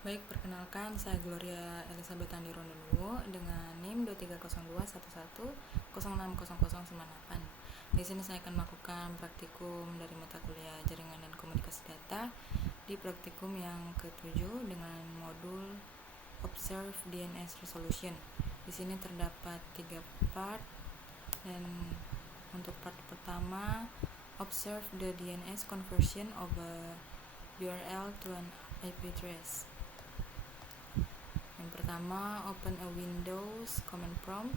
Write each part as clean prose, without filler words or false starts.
Baik, perkenalkan saya Gloria Elizabeth Andi Rondonuwo dengan NIM 230211060098. Di sini saya akan melakukan praktikum dari mata kuliah Jaringan dan Komunikasi Data di praktikum yang ke-7 dengan modul Observe DNS Resolution. Di sini terdapat 3 part, dan untuk part pertama, observe the DNS conversion of a URL to an IP address. Yang pertama, open a Windows command prompt.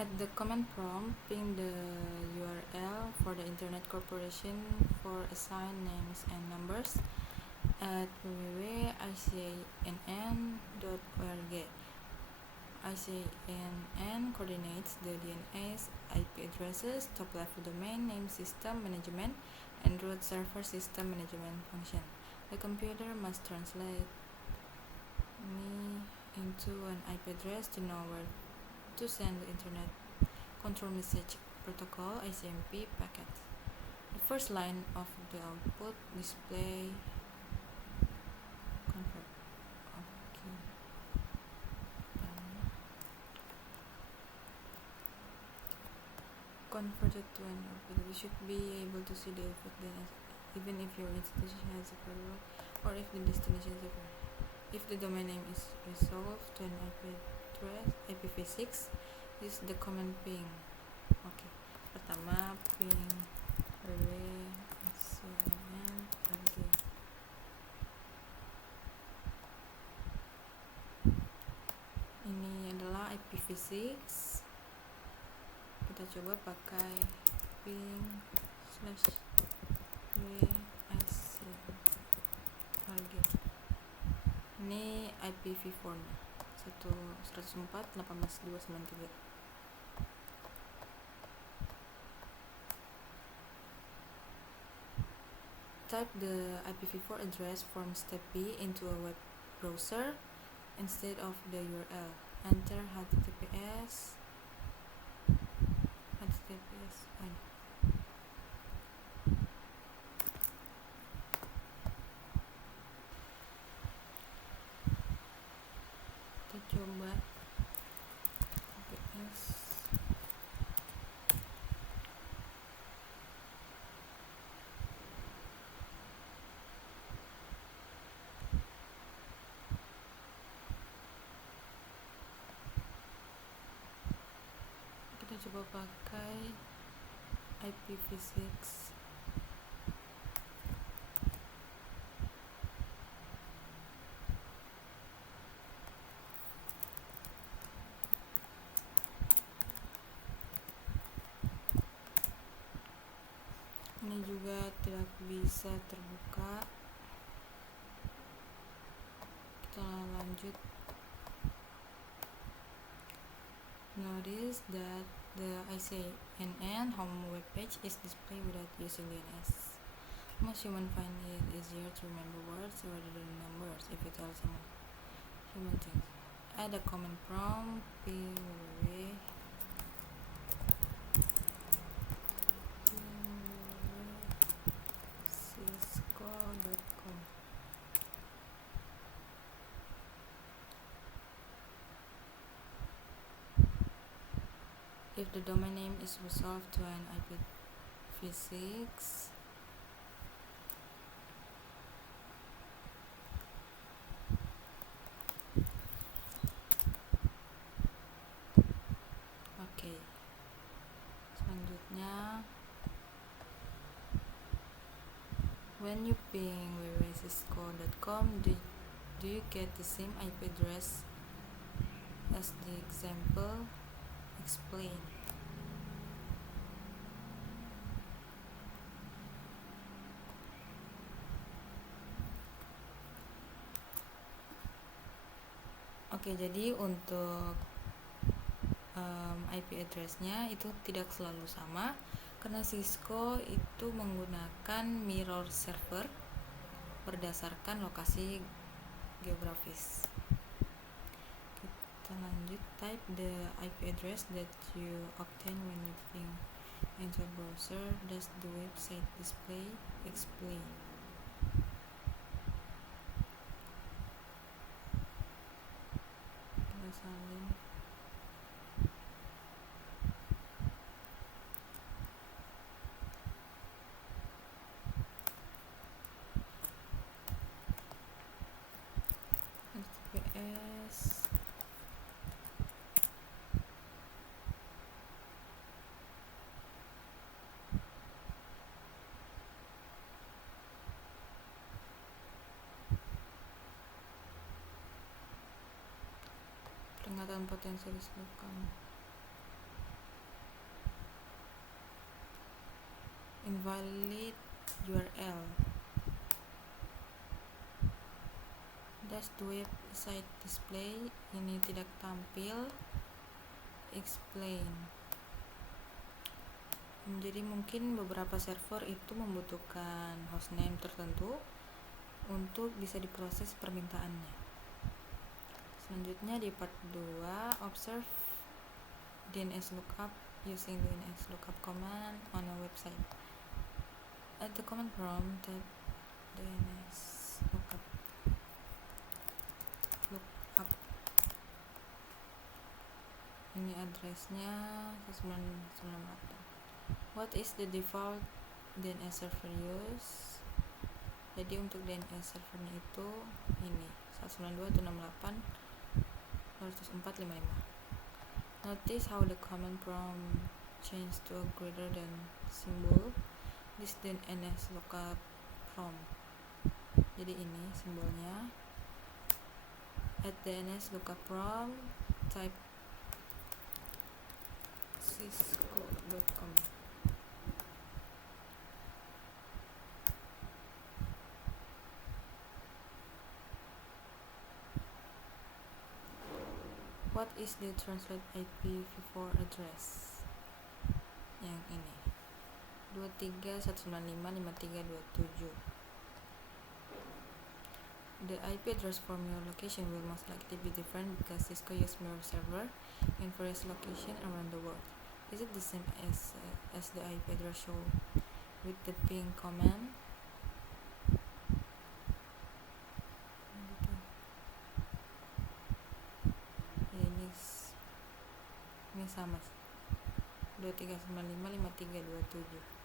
At the command prompt, ping the URL for the Internet Corporation for assigned names and numbers at www.icinn.org. ICNN coordinates the DNS IP addresses, top level domain name system management, and root server system management function. The computer must translate me into an IP address to know where to send the Internet Control Message Protocol ICMP packet. The first line of the output display converted to an output. We should be able to see the effect then, even if your institution has a firewall or if the destination is a firewall. If the domain name is resolved to an IP address, IPv6, use the command ping. Oke, pertama ping www.icnn.org. Ini adalah IPv6. Kita coba pakai ping /wicn.org. Ini IPv4 nya 104.18.293. Type the IPv4 address from step B into a web browser instead of the URL. Enter https kita coba https kita coba pakai IPv6. Ini juga tidak bisa terbuka. Kita lanjut. Notice that the ICNN home web page is displayed without using DNS. Most humans find it easier to remember words rather than numbers if you tell someone human things. Add a command prompt cisco.com. If the domain name is resolved to an IPv6, oke. Selanjutnya, when you ping www.cisco.com, do you get the same IP address as the example explain? Oke, jadi untuk IP address-nya itu tidak selalu sama, Karena Cisco itu menggunakan mirror server berdasarkan lokasi geografis. Kita lanjut, type the IP address that you obtain when you ping into a browser. Does the website display? Explain. Kita salin. HTTPS peringatan potensi risiko kamu. Invalid URL. Does the website display? Ini tidak tampil. Explain. Jadi mungkin beberapa server itu membutuhkan hostname tertentu untuk bisa diproses permintaannya. Selanjutnya di part 2, observe DNS lookup using DNS lookup command on a website. At the command prompt, type DNS lookup. Ini addressnya 1998. What is the default DNS server use? Jadi untuk DNS servernya itu ini 192.168.204.55. Notice how the command prompt changed to a greater than symbol. This DNS lookup prompt. Jadi ini simbolnya. At DNS lookup prompt, type cisco.com. What is the translate IPv4 address? Yang ini 23.195.53.27. The IP address from your location will most likely be different because Cisco uses mirror server in various locations around the world. Is it the same as the IP address shown with the ping command? Ya, ini sama 23955327.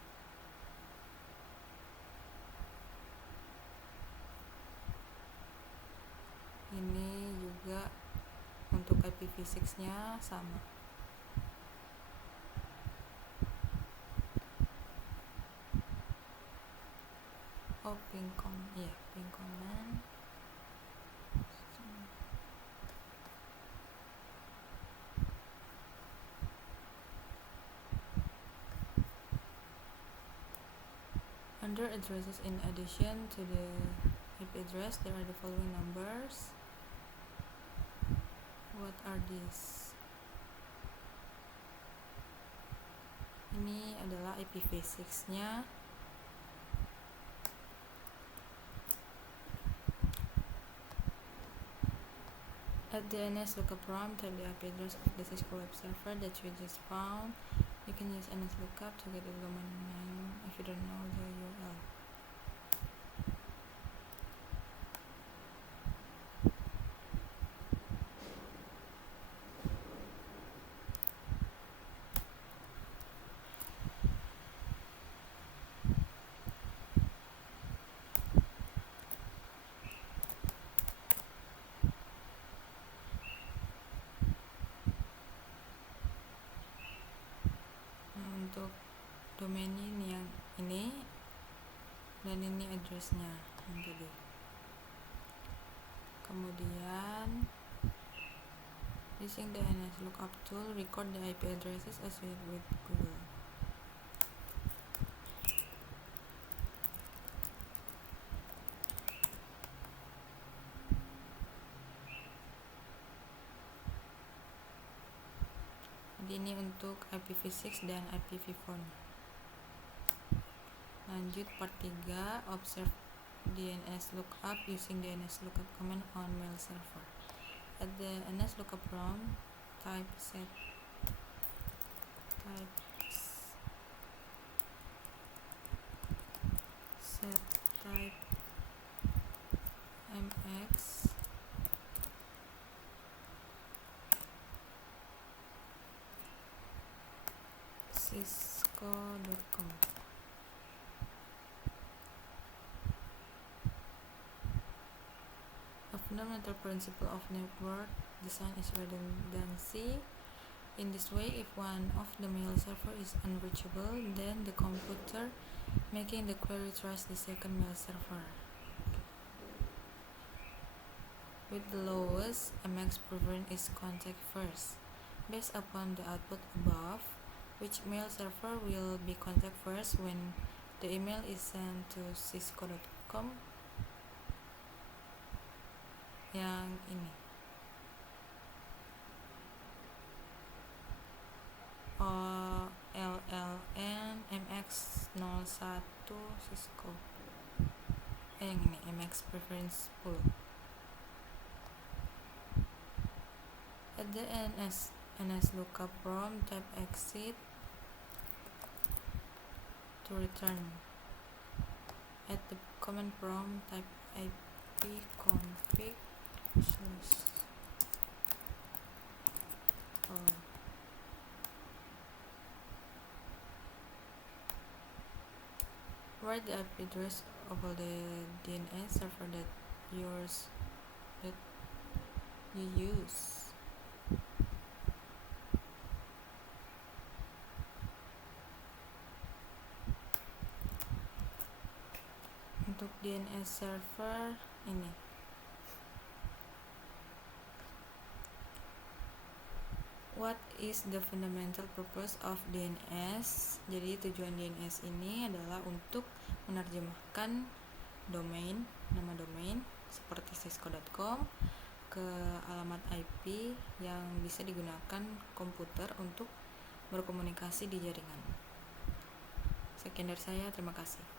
Ini juga untuk IPv6 nya sama. Oh, ping command. Under addresses, in addition to the IP address, there are the following numbers. What are these? Ini adalah IPv6 nya. At the DNS lookup prompt, type the IP address of the Cisco web server that you just found. You can use NS lookup to get the domain name if you don't know the URL. Untuk domain ini yang ini dan ini addressnya yang tadi. Kemudian using the NS lookup tool, record the IP addresses associated with Google. Jadi ini untuk IPv6 dan IPv4 nya. Lanjut part 3, observe DNS lookup using DNS lookup command on mail server. At the DNS lookup prompt, type set type mx cisco.com. A fundamental principle of network design is redundancy. In this way, if one of the mail server is unreachable, then the computer making the query tries the second mail server with the lowest MX preference is contact first. Based upon the output above, which mail server will be contact first when the email is sent to cisco.com? Yang ini. LLN MX01 Cisco. Yang ini MX preference 10. At the NS lookup prompt, type exit to return. At the command prompt, type ipconfig/. Write the IP address of all the DNS server that you use. Untuk DNS server ini. What is the fundamental purpose of DNS? Jadi tujuan DNS ini adalah untuk menerjemahkan domain, nama domain seperti cisco.com ke alamat IP yang bisa digunakan komputer untuk berkomunikasi di jaringan. Sekian dari saya, terima kasih.